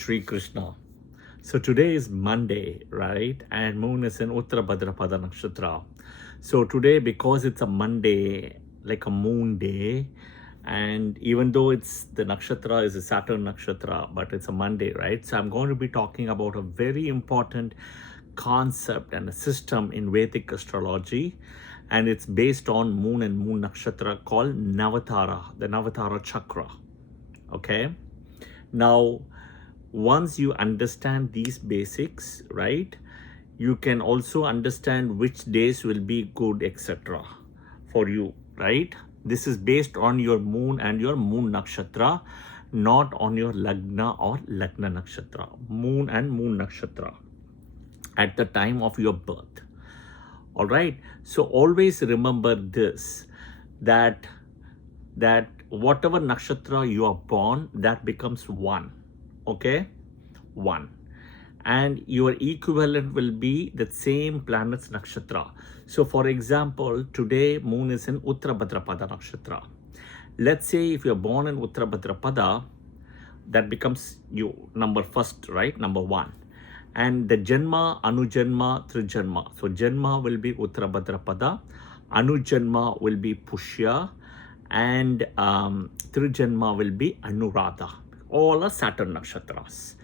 Shri Krishna. So today is Monday, right? And moon is in Uttara Bhadrapada Nakshatra. So today, because it's a Monday, like a moon day, and even though it's the nakshatra is a Saturn nakshatra, but it's a Monday, right? So I'm going to be talking about a very important concept and a system in Vedic astrology, and it's based on moon and moon nakshatra called Navatara, the Navatara chakra. Okay. Now, once you understand these basics, right, you can also understand which days will be good, etc. for you, right? This is based on your moon and your moon nakshatra, not on your lagna or lagna nakshatra. Moon and moon nakshatra at the time of your birth. All right. So always remember this, that whatever nakshatra you are born, that becomes one. Okay, one, and your equivalent will be the same planet's nakshatra. So for example, today moon is in Uttara Bhadrapada nakshatra. Let's say if you're born in Uttara Bhadrapada, that becomes you number first, right? Number one. And the Janma, Anujanma, Trijanma. So Janma will be Uttara Bhadrapada, Anujanma will be Pushya, and Trijanma will be Anuradha. All are Saturn nakshatras.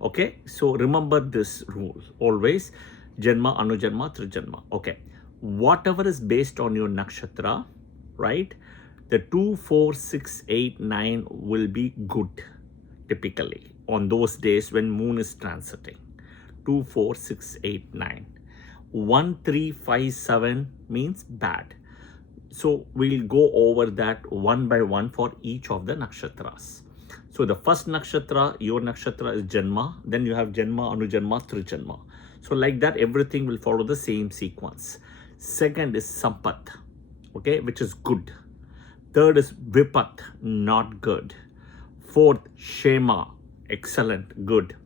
Okay, so remember this rule always: Janma, Anujanma, Trijanma. Okay, whatever is based on your nakshatra, right? The 2, 4, 6, 8, 9 will be good typically on those days when moon is transiting. 2, 4, 6, 8, 9. 1, 3, 5, 7 means bad. So we'll go over that one by one for each of the nakshatras. So the first nakshatra, your nakshatra is Janma, then you have Janma, Anujanma, Trijanma. So like that, everything will follow the same sequence. Second is Sampat, okay, which is good. Third is Vipat, not good. Fourth, Shema, excellent, good.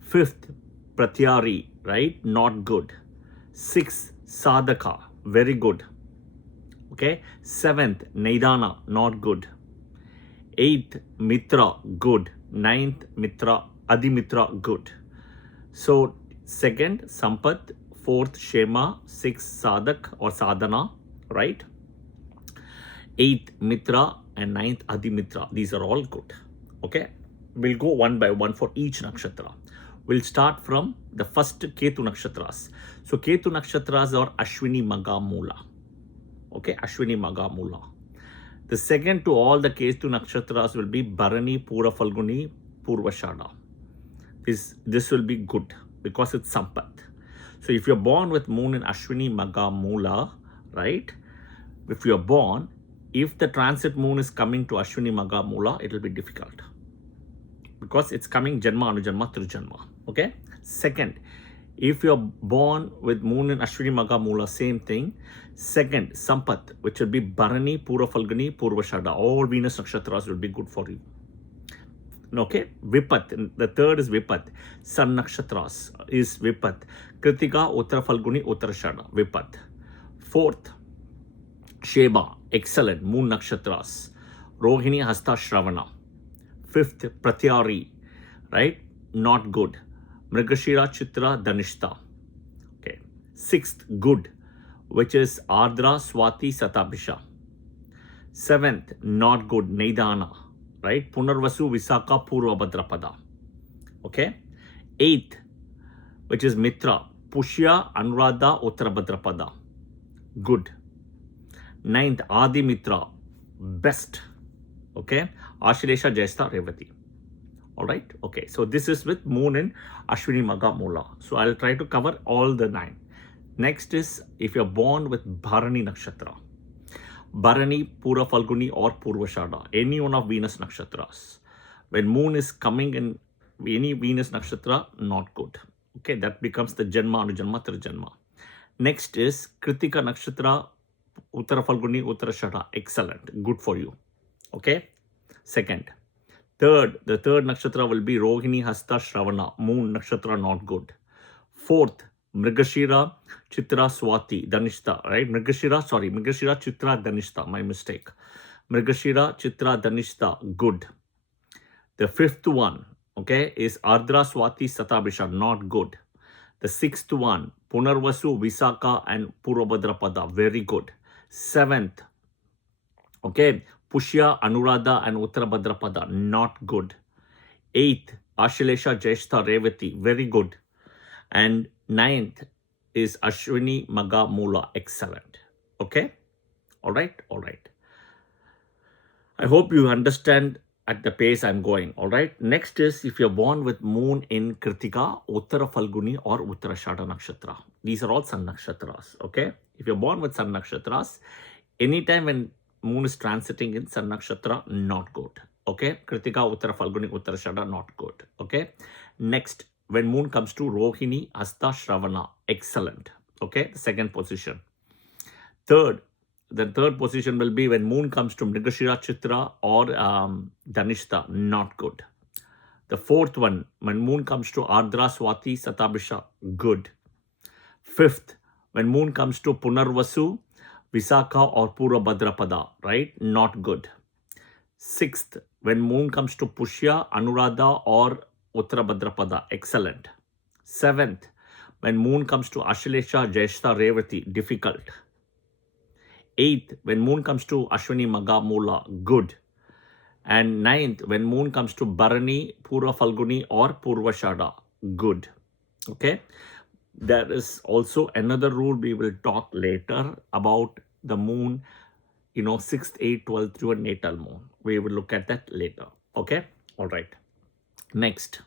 Fifth, Pratyari, right, not good. Sixth, Sadhaka, very good. Okay. Seventh, Nidana, not good. Eighth, Mitra, good. Ninth, Mitra, Adimitra, good. So second, Sampat. Fourth, Shema. Sixth, Sadak or Sadhana, right? Eighth, Mitra, and ninth, Adimitra. These are all good. Okay. We'll go one by one for each nakshatra. We'll start from the first Ketu nakshatras. So Ketu nakshatras are Ashwini, Magha, Mula. Okay, Ashwini, Magha, Mula. The second to all the Ketu nakshatras will be Bharani, Pura Falguni, Purvashada. This will be good because it's Sampat. So if you're born with moon in Ashwini, Magha, Mula, right? If you're born, if the transit moon is coming to Ashwini, Magha, Mula, it will be difficult because it's coming Janma, Anujanma, Trijanma. Okay. Second, if you're born with moon in Ashwini, Magha, Mula, same thing. Second, Sampat, which will be Bharani, Pura Falguni, Purvashada. All Venus nakshatras will be good for you. Okay. Vipat, the third is Vipat. Sun nakshatras is Vipat. Kritika, Uttara Falguni, Uttarashada, Vipat. Fourth, Sheba, excellent, moon nakshatras. Rohini, Hasta, Shravana. Fifth, Pratyari, right? Not good. Mrigashira, Chitra, Dhanishta. Okay. Sixth, good, which is Ardra, Swati, Satabhisha. Seventh, not good, Nidana, right? Punarvasu, Visakha, Purva Bhadrapada. Okay. Eighth, which is Mitra, Pushya, Anuradha, Uttara Bhadrapada. Good. Ninth, Adi Mitra, best. Okay. Ashilesha, Jyestha, Revati. All right. Okay. So this is with moon in Ashwini, Magha, Mula. So I'll try to cover all the 9. Next is if you're born with Bharani nakshatra. Bharani, Pura Falguni or Purvashada. Any one of Venus nakshatras. When moon is coming in any Venus nakshatra, not good. Okay. That becomes the Janma, Anujanma, Trijanma. Next is Kritika nakshatra, Uttara Falguni, Uttarashada. Excellent. Good for you. Okay. Second. Third, the third nakshatra will be Rohini, Hasta, Shravana. Moon nakshatra, not good. Fourth, Mrigashira, Chitra, Swati, Dhanishta, right? Mrigashira, Chitra, Dhanishta, my mistake. Mrigashira, Chitra, Dhanishta, good. The fifth one, okay, is Ardra, Swati, Satabhisha, not good. The sixth one, Punarvasu, Visakha, and Purvabhadrapada, very good. Seventh, okay, Pushya, Anuradha, and Uttarabhadrapada, not good. Eighth, Ashlesha, Jyeshtha, Revati, very good. And ninth is Ashwini, Magha, Mula, excellent. Okay, all right, all right. I hope you understand at the pace I'm going. All right. Next is if you're born with moon in Kritika, Uttara Falguni, or Uttarashada Nakshatra. These are all Sun Nakshatras. Okay. If you're born with Sun Nakshatras, anytime when moon is transiting in Sun Nakshatra, not good. Okay. Kritika, Uttara Falguni, Uttarashada, not good. Okay. Next, when moon comes to Rohini, Hasta, Shravana, excellent. Okay. The second position. Third, the third position will be when moon comes to Mrigashira, Chitra, or Dhanishta, not good. The fourth one, when moon comes to Ardra, Swati, Satabhisha, good. Fifth, when moon comes to Punarvasu, Visakha, or Purvabhadrapada, right? Not good. Sixth, when moon comes to Pushya, Anuradha, or Uttarabhadrapada, excellent. Seventh, when moon comes to Ashlesha, Jyeshtha, Revati, difficult. Eighth, when moon comes to Ashwini, Magha, Mula, good. And ninth, when moon comes to Bharani, Purva Falguni, or Purvashada, good. Okay. There is also another rule we will talk later about the moon, 6th, 8th, 12th, to a natal moon. We will look at that later. Okay. All right. Next.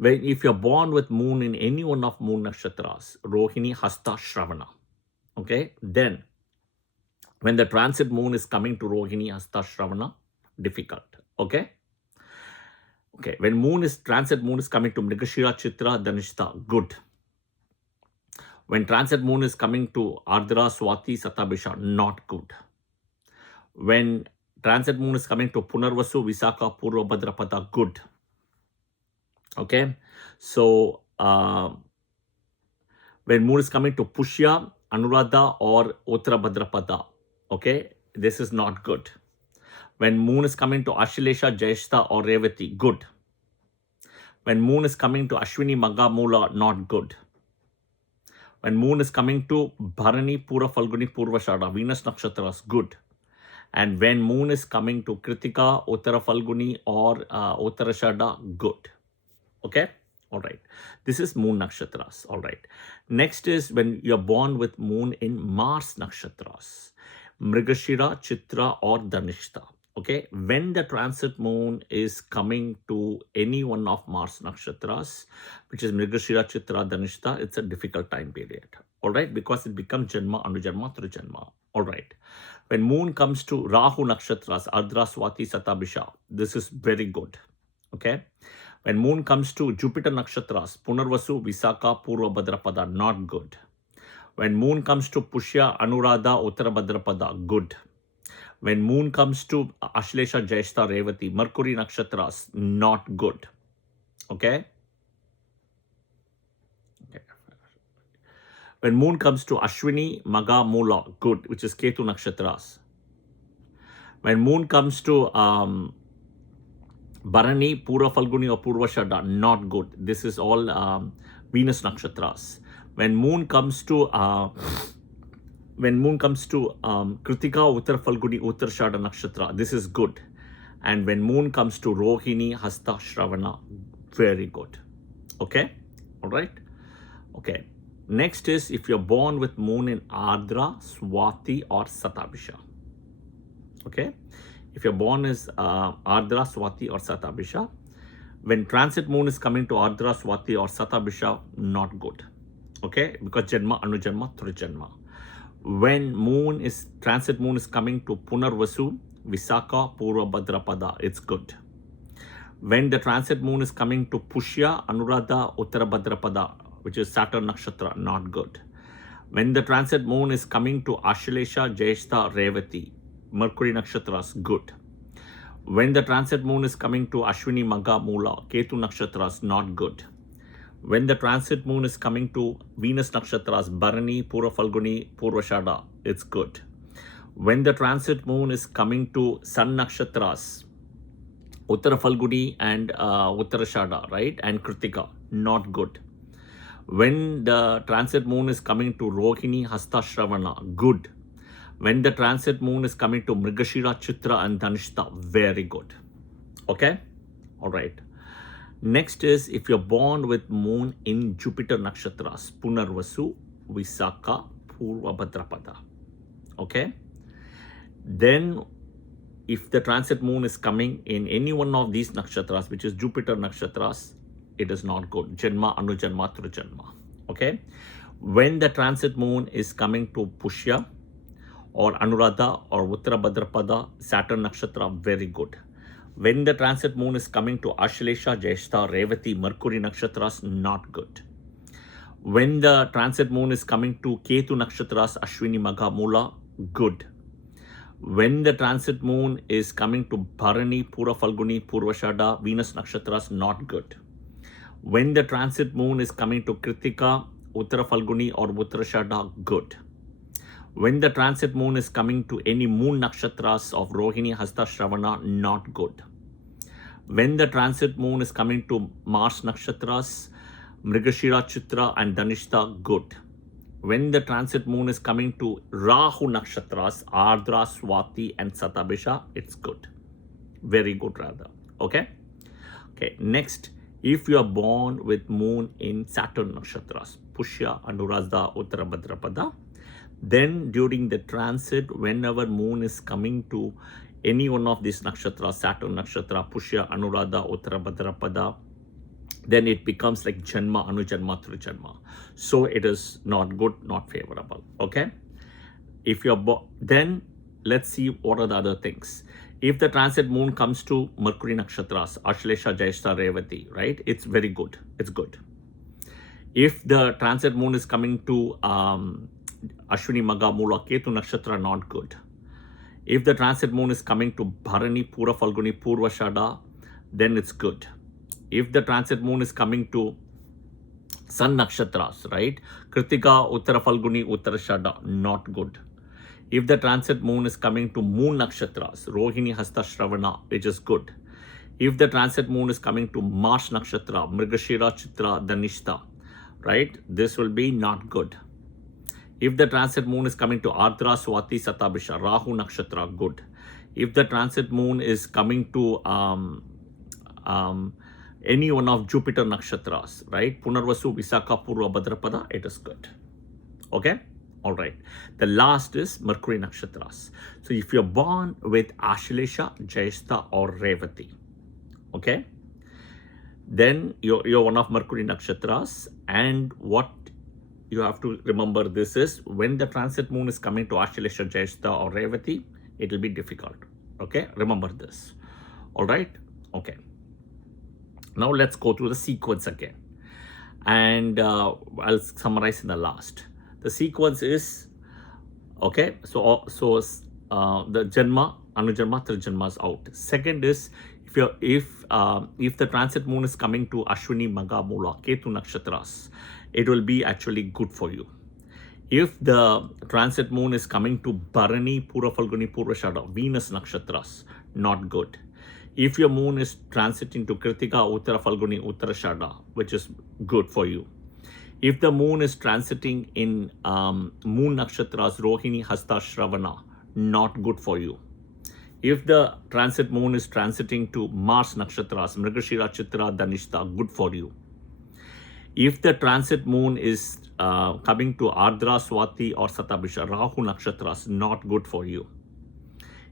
If you're born with moon in any one of moon nakshatras, Rohini, Hasta, Shravana, okay, then when the transit moon is coming to Rohini, Hasta, Shravana, difficult. Okay. Okay. When transit moon is coming to Mrigashira, Chitra, Dhanishta, good. When transit moon is coming to Ardra, Swati, Satabhisha, not good. When transit moon is coming to Punarvasu, Visakha, Purvabhadrapada, good. Okay. So, when moon is coming to Pushya, Anuradha, or Uttarabhadrapada, okay, this is not good. When moon is coming to Ashlesha, Jyeshtha, or Revati, good. When moon is coming to Ashwini, Magha, Mula, not good. When moon is coming to Bharani, Pura Falguni, Purvashada, Venus Nakshatras, good. And when moon is coming to Kritika, Uttara Falguni, or Uttarashada, good. Okay. All right. This is moon nakshatras. All right. Next is when you're born with moon in Mars nakshatras, Mrigashira, Chitra, or Dhanishta. Okay. When the transit moon is coming to any one of Mars nakshatras, which is Mrigashira, Chitra, Dhanishta, it's a difficult time period. All right. Because it becomes Janma, Anujanma, Trijanma. All right. When moon comes to Rahu nakshatras, Ardra, Swati, Satabhisha, this is very good. Okay. When moon comes to Jupiter nakshatras, Punarvasu, Visakha, Purvabhadrapada, not good. When moon comes to Pushya, Anuradha, Uttarabhadrapada, good. When moon comes to Ashlesha, Jyeshtha, Revati, Mercury nakshatras, not good. Okay. When moon comes to Ashwini, Magha, Mula, good, which is Ketu nakshatras. When moon comes to Bharani, Pura Falguni, or Purvashada, not good. This is all Venus nakshatras. When moon comes to Kritika, Uttar Falguni, Uttarashada nakshatra, this is good. And when moon comes to Rohini, Hasta, Shravana, very good. Okay. All right. Okay. Next is if you're born with moon in Ardra, Swati, or Satabhisha. Okay. If you're born as Ardra, Swati, or Satabhisha, when transit moon is coming to Ardra, Swati, or Satabhisha, not good. Okay, because Janma, Anujanma, Trijanma. When transit moon is coming to Punarvasu, Visakha, Purvabhadrapada, it's good. When the transit moon is coming to Pushya, Anuradha, Uttarabhadrapada, which is Saturn nakshatra, not good. When the transit moon is coming to Ashlesha, Jyeshtha, Revati, Mercury nakshatras, good. When the transit moon is coming to Ashwini, Magha, Mula, Ketu nakshatras, not good. When the transit moon is coming to Venus nakshatras, Bharani, Pura Falguni, Purvashada, it's good. When the transit moon is coming to Sun nakshatras, Uttara Falguni and Uttarashada, right, and Kritika, not good. When the transit moon is coming to Rohini, Hasta, Shravana, good. When the transit moon is coming to Mrigashira, Chitra and Dhanishta, very good. Okay, all right. Next is if you're born with moon in Jupiter nakshatras, Punarvasu, Visakha, Purva Bhadrapada. Okay, then if the transit moon is coming in any one of these nakshatras, which is Jupiter nakshatras, it is not good. Janma, Anujanma, Trujanma. Okay, when the transit moon is coming to Pushya or Anuradha or Uttara Bhadrapada, Saturn nakshatra, very good. When the transit moon is coming to Ashlesha, Jyeshta, Revati, Mercury nakshatras, not good. When the transit moon is coming to Ketu nakshatras, Ashwini, Magha, Mula, good. When the transit moon is coming to Bharani, Pura Falguni, Purvashada, Venus nakshatras, not good. When the transit moon is coming to Kritika, Uttara Falguni or Uttarashada, good. When the transit moon is coming to any moon nakshatras of Rohini, Hasta, Shravana, not good. When the transit moon is coming to Mars nakshatras, Mrigashira, Chitra and Dhanishta, good. When the transit moon is coming to Rahu nakshatras, Ardra, Swati and Satabisha, it's good. Very good rather. Okay. Okay. Next, if you are born with moon in Saturn nakshatras, Pushya, Anuradha, Uttara Bhadrapada, then during the transit, whenever moon is coming to any one of these nakshatras, Saturn nakshatra, Pushya, Anuradha, Uttara Bhadrapada, then it becomes like Janma, Anujanma, Trujanma. So it is not good, not favorable. Okay. If you're then let's see what are the other things. If the transit moon comes to Mercury nakshatras, Ashlesha, Jyeshta, Revati, right, it's very good. It's good. If the transit moon is coming to Ashwini, Magha, Mula, Ketu nakshatra, not good. If the transit moon is coming to Bharani, Pura Falguni, Purvashada, then it's good. If the transit moon is coming to Sun nakshatras, right, Kritika, Uttara Falguni, Uttarashada, not good. If the transit moon is coming to moon nakshatras, Rohini, Hasta, Shravana, which is good. If the transit moon is coming to Mars nakshatra, Mrigashira, Chitra, Dhanishta, right, this will be not good. If the transit moon is coming to Ardra, Swati, Satabisha, Rahu nakshatra, good. If the transit moon is coming to any one of Jupiter nakshatras, right, Punarvasu, Visakha, Purva Bhadrapada, it is good. Okay. All right. The last is Mercury nakshatras. So if you're born with Ashlesha, Jyeshta or Revati, okay, then you're one of Mercury nakshatras. And what you have to remember this is when the transit moon is coming to Ashlesha, Jyeshta or Revati, it will be difficult. Okay. Remember this. All right. Okay. Now let's go through the sequence again. And I'll summarize in the last. The sequence is, okay, so the Janma, Anujanma, Trijanma is out. Second is, if the transit moon is coming to Ashwini, Magha, Mula, Ketu nakshatras, it will be actually good for you. If the transit moon is coming to Bharani, Pura Falguni, Purvashada, Venus nakshatras, not good. If your moon is transiting to Kritika, Uttara Falguni, Uttarashada, which is good for you. If the moon is transiting in moon nakshatras, Rohini, Hasta, Shravana, not good for you. If the transit moon is transiting to Mars nakshatras, Mrigashira, Chitra, Dhanishta, good for you. If the transit moon is coming to Ardra, Swati or Satabisha, Rahu nakshatras, not good for you.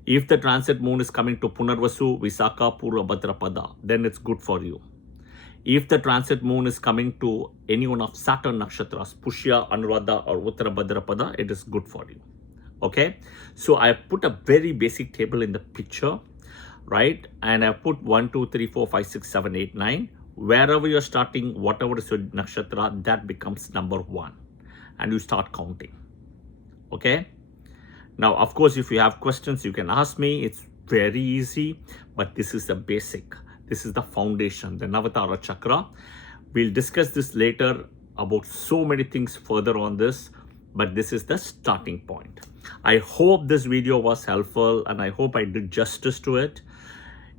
If the transit moon is coming to Punarvasu, Visakha, Purva Bhadrapada, then it's good for you. If the transit moon is coming to any one of Saturn nakshatras, Pushya, Anuradha or Uttara Bhadrapada, it is good for you. Okay. So I put a very basic table in the picture, right? And I put 1, 2, 3, 4, 5, 6, 7, 8, 9. Wherever you're starting, whatever is your nakshatra, that becomes number 1. And you start counting. Okay. Now, of course, if you have questions, you can ask me. It's very easy, but this is the basic. This is the foundation, the Navatara chakra. We'll discuss this later about so many things further on this, but this is the starting point. I hope this video was helpful and I hope I did justice to it.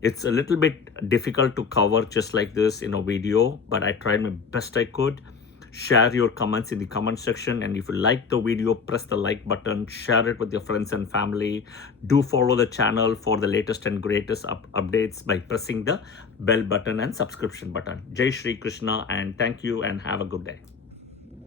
It's a little bit difficult to cover just like this in a video, but I tried my best I could. Share your comments in the comment section, and if you like the video, press the like button, share it with your friends and family. Do follow the channel for the latest and greatest updates by pressing the bell button and subscription button. Jai Shri Krishna, and thank you and have a good day.